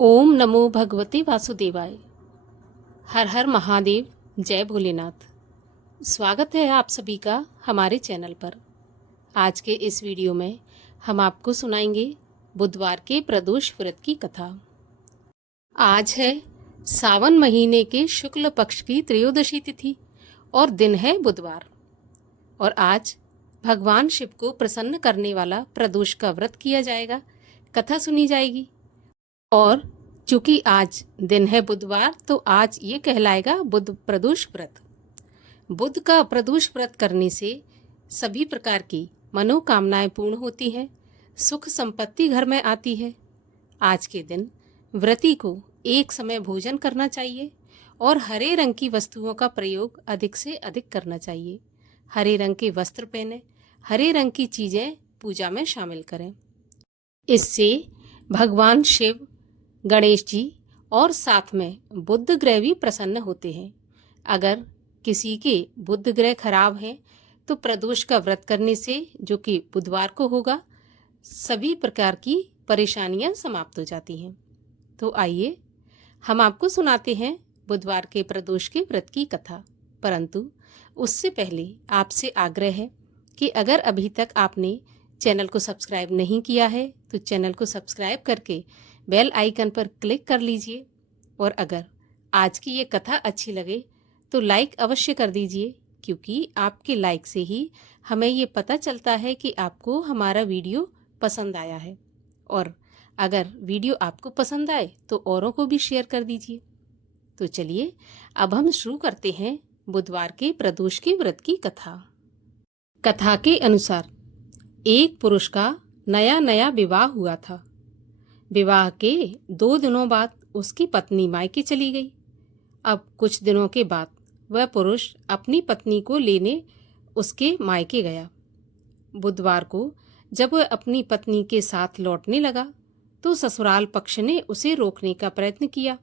ओम नमो भगवते वासुदेवाय। हर हर महादेव। जय भोलेनाथ। स्वागत है आप सभी का हमारे चैनल पर। आज के इस वीडियो में हम आपको सुनाएंगे बुधवार के प्रदोष व्रत की कथा। आज है सावन महीने के शुक्ल पक्ष की त्रयोदशी तिथि और दिन है बुधवार। और आज भगवान शिव को प्रसन्न करने वाला प्रदोष का व्रत किया जाएगा, कथा सुनी जाएगी। और चूंकि आज दिन है बुधवार, तो आज ये कहलाएगा बुध प्रदोष व्रत। बुध का प्रदोष व्रत करने से सभी प्रकार की मनोकामनाएं पूर्ण होती हैं, सुख संपत्ति घर में आती है। आज के दिन व्रती को एक समय भोजन करना चाहिए और हरे रंग की वस्तुओं का प्रयोग अधिक से अधिक करना चाहिए। हरे रंग के वस्त्र पहने, हरे रंग की चीजें पूजा में शामिल करें। इससे भगवान शिव, गणेश जी और साथ में बुध ग्रह भी प्रसन्न होते हैं। अगर किसी के बुध ग्रह खराब हैं तो प्रदोष का व्रत करने से, जो कि बुधवार को होगा, सभी प्रकार की परेशानियां समाप्त हो जाती हैं। तो आइए हम आपको सुनाते हैं बुधवार के प्रदोष के व्रत की कथा। परंतु उससे पहले आपसे आग्रह है कि अगर अभी तक आपने चैनल को सब्सक्राइब नहीं किया है तो चैनल को सब्सक्राइब करके बेल आइकन पर क्लिक कर लीजिए। और अगर आज की ये कथा अच्छी लगे तो लाइक अवश्य कर दीजिए, क्योंकि आपके लाइक से ही हमें ये पता चलता है कि आपको हमारा वीडियो पसंद आया है। और अगर वीडियो आपको पसंद आए तो औरों को भी शेयर कर दीजिए। तो चलिए अब हम शुरू करते हैं बुधवार के प्रदोष के व्रत की कथा। कथा के अनुसार एक पुरुष का नया नया विवाह हुआ था। विवाह के 2 दिनों बाद उसकी पत्नी मायके चली गई। अब कुछ दिनों के बाद वह पुरुष अपनी पत्नी को लेने उसके मायके गया। बुधवार को जब वह अपनी पत्नी के साथ लौटने लगा तो ससुराल पक्ष ने उसे रोकने का प्रयत्न किया।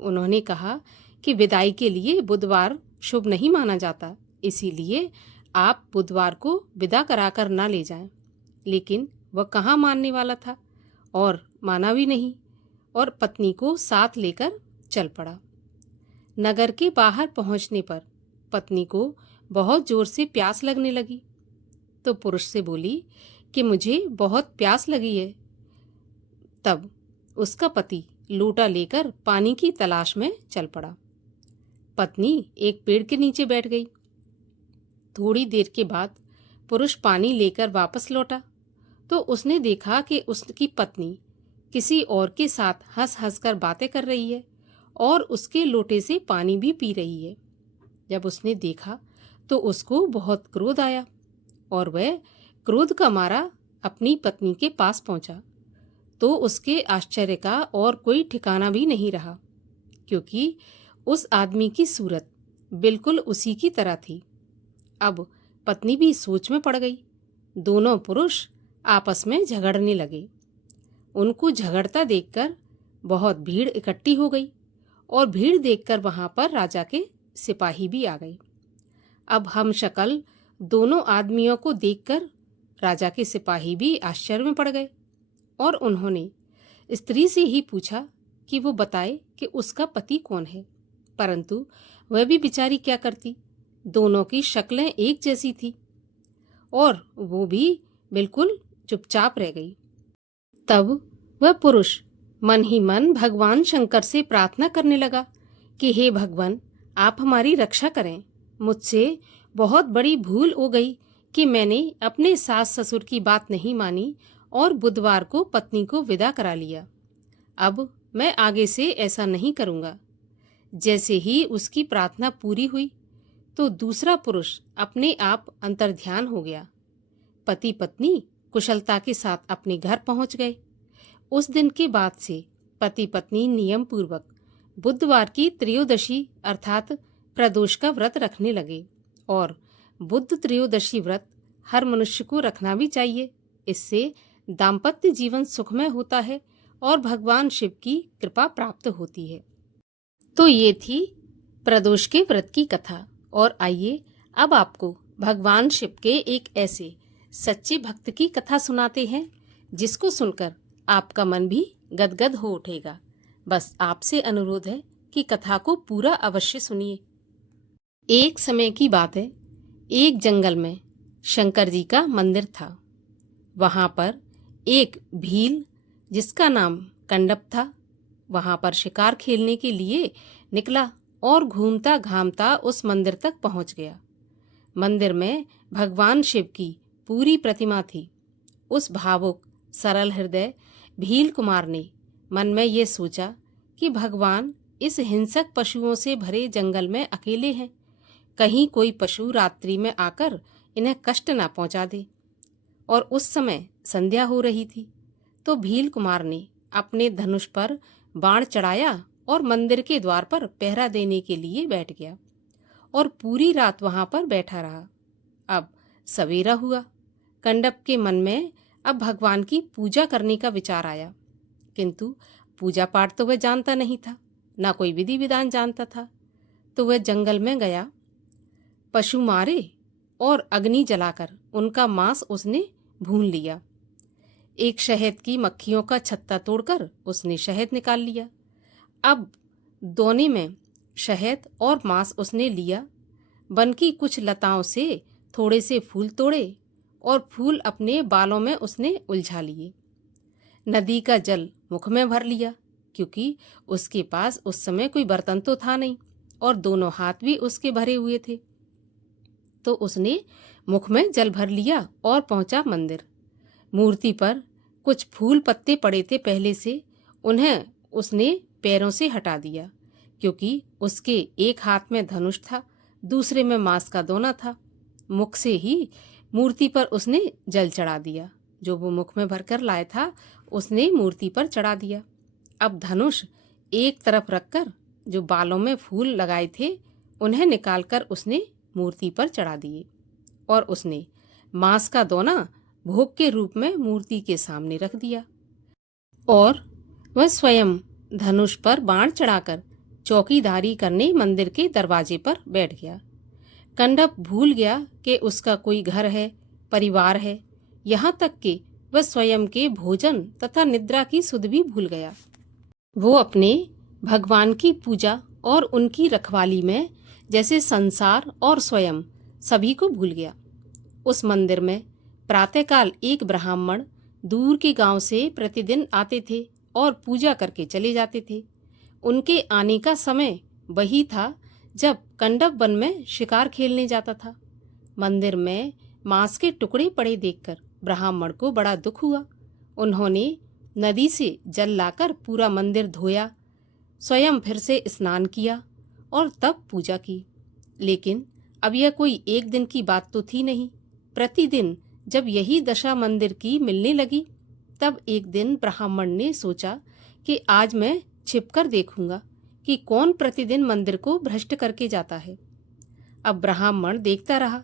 उन्होंने कहा कि विदाई के लिए बुधवार शुभ नहीं माना जाता, इसीलिए आप बुधवार को विदा कराकर ना ले जाएं। लेकिन वह कहाँ मानने वाला था और माना भी नहीं, और पत्नी को साथ लेकर चल पड़ा। नगर के बाहर पहुंचने पर पत्नी को बहुत जोर से प्यास लगने लगी, तो पुरुष से बोली कि मुझे बहुत प्यास लगी है। तब उसका पति लोटा लेकर पानी की तलाश में चल पड़ा। पत्नी एक पेड़ के नीचे बैठ गई। थोड़ी देर के बाद पुरुष पानी लेकर वापस लौटा तो उसने देखा कि उसकी पत्नी किसी और के साथ हंस हंस कर बातें कर रही है और उसके लोटे से पानी भी पी रही है। जब उसने देखा तो उसको बहुत क्रोध आया और वह क्रोध का मारा अपनी पत्नी के पास पहुंचा। तो उसके आश्चर्य का और कोई ठिकाना भी नहीं रहा, क्योंकि उस आदमी की सूरत बिल्कुल उसी की तरह थी। अब पत्नी भी सोच में पड़ गई। दोनों पुरुष आपस में झगड़ने लगे। उनको झगड़ता देखकर बहुत भीड़ इकट्ठी हो गई और भीड़ देखकर वहां पर राजा के सिपाही भी आ गए। अब हम शक्ल दोनों आदमियों को देखकर राजा के सिपाही भी आश्चर्य में पड़ गए और उन्होंने स्त्री से ही पूछा कि वो बताए कि उसका पति कौन है। परंतु वह भी बेचारी क्या करती, दोनों की शक्लें एक जैसी थी और वो भी बिल्कुल चुपचाप रह गई। तब वह पुरुष मन ही मन भगवान शंकर से प्रार्थना करने लगा कि हे भगवान, आप हमारी रक्षा करें। मुझसे बहुत बड़ी भूल हो गई कि मैंने अपने सास ससुर की बात नहीं मानी और बुधवार को पत्नी को विदा करा लिया। अब मैं आगे से ऐसा नहीं करूँगा। जैसे ही उसकी प्रार्थना पूरी हुई तो दूसरा पुरुष अपने आप अंतर्ध्यान हो गया। पति पत्नी कुशलता के साथ अपने घर पहुंच गए। उस दिन के बाद से पति पत्नी नियम पूर्वक बुधवार की त्रयोदशी अर्थात प्रदोष का व्रत रखने लगे। और बुध त्रयोदशी व्रत हर मनुष्य को रखना भी चाहिए। इससे दाम्पत्य जीवन सुखमय होता है और भगवान शिव की कृपा प्राप्त होती है। तो ये थी प्रदोष के व्रत की कथा। और आइए अब आपको भगवान शिव के एक ऐसे सच्चे भक्त की कथा सुनाते हैं जिसको सुनकर आपका मन भी गदगद हो उठेगा। बस आपसे अनुरोध है कि कथा को पूरा अवश्य सुनिए। एक समय की बात है, एक जंगल में शंकर जी का मंदिर था। वहां पर एक भील जिसका नाम कंडप था, वहां पर शिकार खेलने के लिए निकला और घूमता घामता उस मंदिर तक पहुंच गया। मंदिर में भगवान शिव की पूरी प्रतिमा थी। उस भावुक सरल हृदय भील कुमार ने मन में ये सोचा कि भगवान इस हिंसक पशुओं से भरे जंगल में अकेले हैं, कहीं कोई पशु रात्रि में आकर इन्हें कष्ट न पहुंचा दे। और उस समय संध्या हो रही थी, तो भील कुमार ने अपने धनुष पर बाण चढ़ाया और मंदिर के द्वार पर पहरा देने के लिए बैठ गया और पूरी रात वहां पर बैठा रहा। अब सवेरा हुआ। कंडप के मन में अब भगवान की पूजा करने का विचार आया, किंतु पूजा पाठ तो वह जानता नहीं था, ना कोई विधि विधान जानता था। तो वह जंगल में गया, पशु मारे और अग्नि जलाकर उनका मांस उसने भून लिया। एक शहद की मक्खियों का छत्ता तोड़कर उसने शहद निकाल लिया। अब दोने में शहद और मांस उसने लिया। वन की कुछ लताओं से थोड़े से फूल तोड़े और फूल अपने बालों में उसने उलझा लिए। नदी का जल मुख में भर लिया, क्योंकि उसके पास उस समय कोई बर्तन तो था नहीं और दोनों हाथ भी उसके भरे हुए थे। तो उसने मुख में जल भर लिया और पहुंचा मंदिर। मूर्ति पर कुछ फूल पत्ते पड़े थे पहले से, उन्हें उसने पैरों से हटा दिया, क्योंकि उसके एक हाथ में धनुष था, दूसरे में मांस का दोना था। मुख से ही मूर्ति पर उसने जल चढ़ा दिया। जो वो मुख में भरकर लाया था उसने मूर्ति पर चढ़ा दिया। अब धनुष एक तरफ रखकर जो बालों में फूल लगाए थे उन्हें निकालकर उसने मूर्ति पर चढ़ा दिए और उसने मांस का दोना भोग के रूप में मूर्ति के सामने रख दिया और वह स्वयं धनुष पर बाण चढ़ाकर चौकीदारी करने मंदिर के दरवाजे पर बैठ गया। कंडप भूल गया कि उसका कोई घर है, परिवार है, यहाँ तक कि वह स्वयं के भोजन तथा निद्रा की सुध भी भूल गया। वो अपने भगवान की पूजा और उनकी रखवाली में जैसे संसार और स्वयं सभी को भूल गया। उस मंदिर में प्रातःकाल एक ब्राह्मण दूर के गांव से प्रतिदिन आते थे और पूजा करके चले जाते थे। उनके आने का समय वही था जब कंडप वन में शिकार खेलने जाता था। मंदिर में मांस के टुकड़े पड़े देखकर ब्राह्मण को बड़ा दुख हुआ। उन्होंने नदी से जल लाकर पूरा मंदिर धोया, स्वयं फिर से स्नान किया और तब पूजा की। लेकिन अब यह कोई एक दिन की बात तो थी नहीं। प्रतिदिन जब यही दशा मंदिर की मिलने लगी, तब एक दिन ब्राह्मण ने सोचा कि आज मैं छिपकर देखूंगा कि कौन प्रतिदिन मंदिर को भ्रष्ट करके जाता है। अब ब्राह्मण देखता रहा,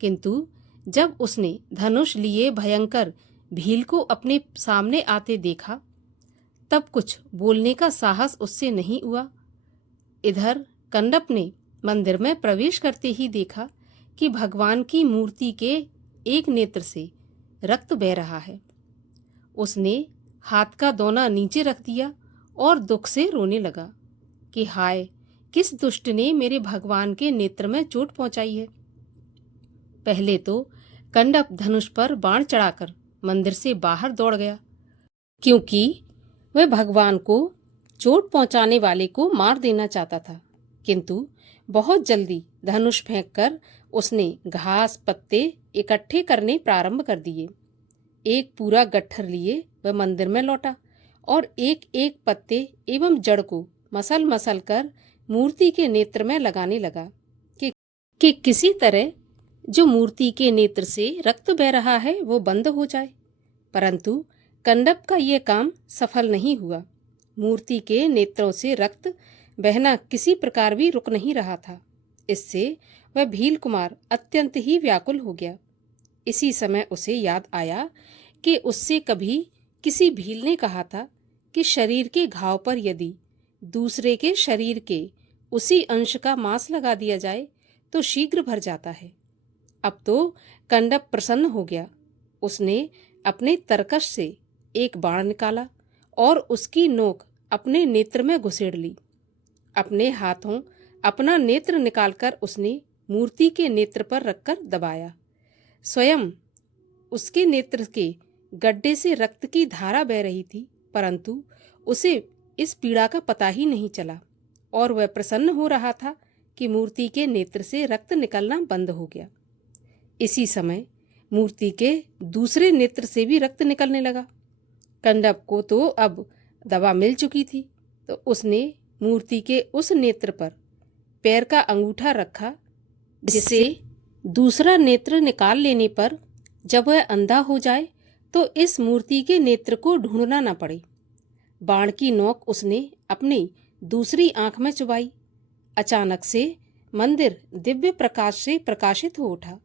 किंतु जब उसने धनुष लिए भयंकर भील को अपने सामने आते देखा, तब कुछ बोलने का साहस उससे नहीं हुआ। इधर कंडप ने मंदिर में प्रवेश करते ही देखा कि भगवान की मूर्ति के एक नेत्र से रक्त बह रहा है। उसने हाथ का दोना नीचे रख दिया और दुख से रोने लगा कि हाय, किस दुष्ट ने मेरे भगवान के नेत्र में चोट पहुंचाई है। पहले तो कंडप धनुष पर बाण चढ़ाकर मंदिर से बाहर दौड़ गया, क्योंकि वह भगवान को चोट पहुंचाने वाले को मार देना चाहता था। किंतु बहुत जल्दी धनुष फेंककर उसने घास पत्ते इकट्ठे करने प्रारंभ कर दिए। एक पूरा गट्ठर लिए वह मंदिर में लौटा और एक एक पत्ते एवं जड़ को मसल मसल कर मूर्ति के नेत्र में लगाने लगा कि किसी तरह जो मूर्ति के नेत्र से रक्त बह रहा है वो बंद हो जाए। परंतु कंडप का यह काम सफल नहीं हुआ। मूर्ति के नेत्रों से रक्त बहना किसी प्रकार भी रुक नहीं रहा था। इससे वह भील कुमार अत्यंत ही व्याकुल हो गया। इसी समय उसे याद आया कि उससे कभी किसी भील ने कहा था कि शरीर के घाव पर यदि दूसरे के शरीर के उसी अंश का मांस लगा दिया जाए तो शीघ्र भर जाता है। अब तो कंडप प्रसन्न हो गया। उसने अपने तरकश से एक बाण निकाला और उसकी नोक अपने नेत्र में घुसेड़ ली। अपने हाथों अपना नेत्र निकालकर उसने मूर्ति के नेत्र पर रखकर दबाया। स्वयं उसके नेत्र के गड्ढे से रक्त की धारा बह रही थी, परंतु उसे इस पीड़ा का पता ही नहीं चला और वह प्रसन्न हो रहा था कि मूर्ति के नेत्र से रक्त निकलना बंद हो गया। इसी समय मूर्ति के दूसरे नेत्र से भी रक्त निकलने लगा। कंडप को तो अब दवा मिल चुकी थी, तो उसने मूर्ति के उस नेत्र पर पैर का अंगूठा रखा, जिससे दूसरा नेत्र निकाल लेने पर जब वह अंधा हो जाए तो इस मूर्ति के नेत्र को ढूंढना न पड़े। बाण की नोक उसने अपनी दूसरी आंख में चुभाई। अचानक से मंदिर दिव्य प्रकाश से प्रकाशित हो उठा।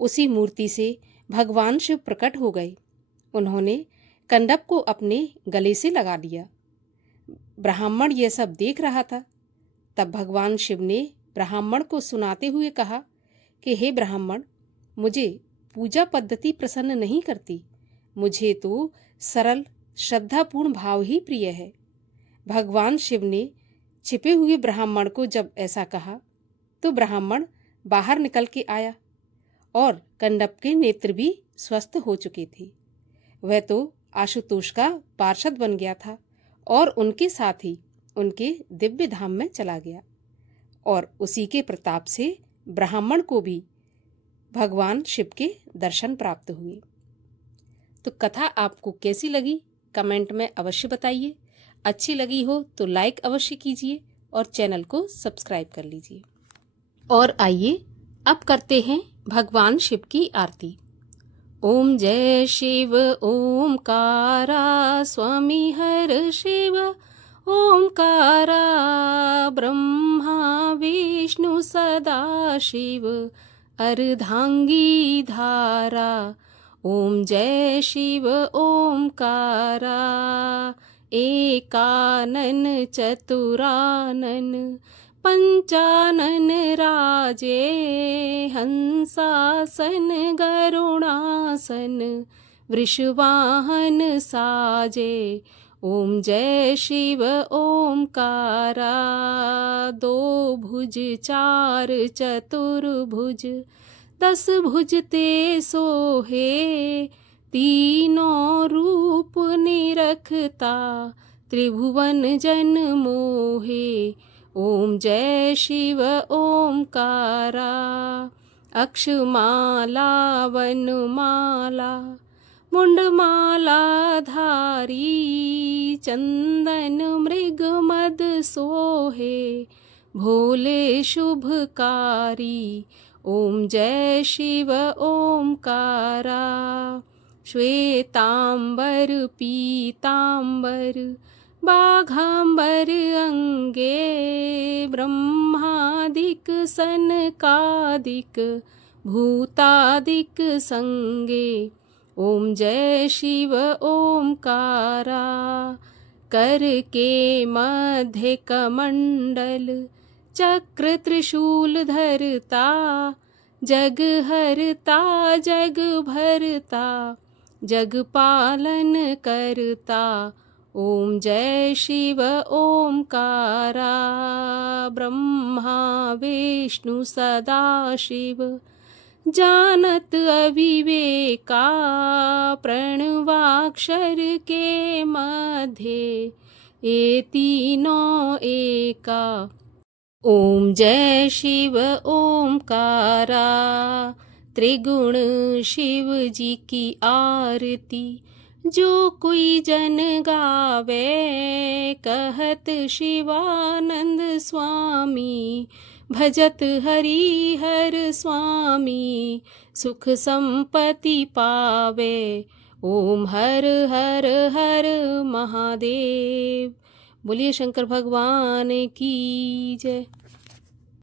उसी मूर्ति से भगवान शिव प्रकट हो गए। उन्होंने कंडप को अपने गले से लगा लिया। ब्राह्मण यह सब देख रहा था। तब भगवान शिव ने ब्राह्मण को सुनाते हुए कहा कि हे ब्राह्मण, मुझे पूजा पद्धति प्रसन्न नहीं करती। मुझे तो सरल श्रद्धापूर्ण भाव ही प्रिय है। भगवान शिव ने छिपे हुए ब्राह्मण को जब ऐसा कहा तो ब्राह्मण बाहर निकल के आया और कंडप के नेत्र भी स्वस्थ हो चुके थे। वह तो आशुतोष का पार्षद बन गया था और उनके साथ ही उनके दिव्य धाम में चला गया और उसी के प्रताप से ब्राह्मण को भी भगवान शिव के दर्शन प्राप्त हुए। तो कथा आपको कैसी लगी कमेंट में अवश्य बताइए। अच्छी लगी हो तो लाइक अवश्य कीजिए और चैनल को सब्सक्राइब कर लीजिए। और आइए अब करते हैं भगवान शिव की आरती। ओम जय शिव ओमकारा स्वामी हर शिव ओमकारा ब्रह्मा विष्णु सदा शिव अर्धांगी धारा। ओम जय शिव ओमकारा एकानन चतुरानन पंचानन राजे हंसासन गरुणासन वृषवाहन साजे। ओम जय शिव ओमकारा दो भुज चार चतुर्भुज 10 भुज ते सोहे तीनों रूप निरखता त्रिभुवन जन मोहे। ओम जय शिव ओमकारा अक्षमाला वनमाला मुंडमाला धारी चंदन मृग मद सोहे भोले शुभकारी। ओम जय शिव ओमकारा श्वेतांबर पीतांबर बाघांबर अंगे ब्रह्मादिक सनकादिक भूतादिक संगे। ओम जय शिव ओमकारा कर के मध्य कमंडल चक्र त्रिशूल धरता जग हरता जग भरता जग पालन करता। ओम जय शिव ओमकारा ब्रह्मा विष्णु सदा शिव जानत अविवेका प्रणवाक्षर के मध्य ये तीनों एका। ओम जय शिव ओमकारा त्रिगुण शिव जी की आरती जो कोई जन गावे कहत शिवानंद स्वामी भजत हरि हर स्वामी सुख संपत्ति पावे। ओम हर हर हर महादेव। बोलिए शंकर भगवान की जय।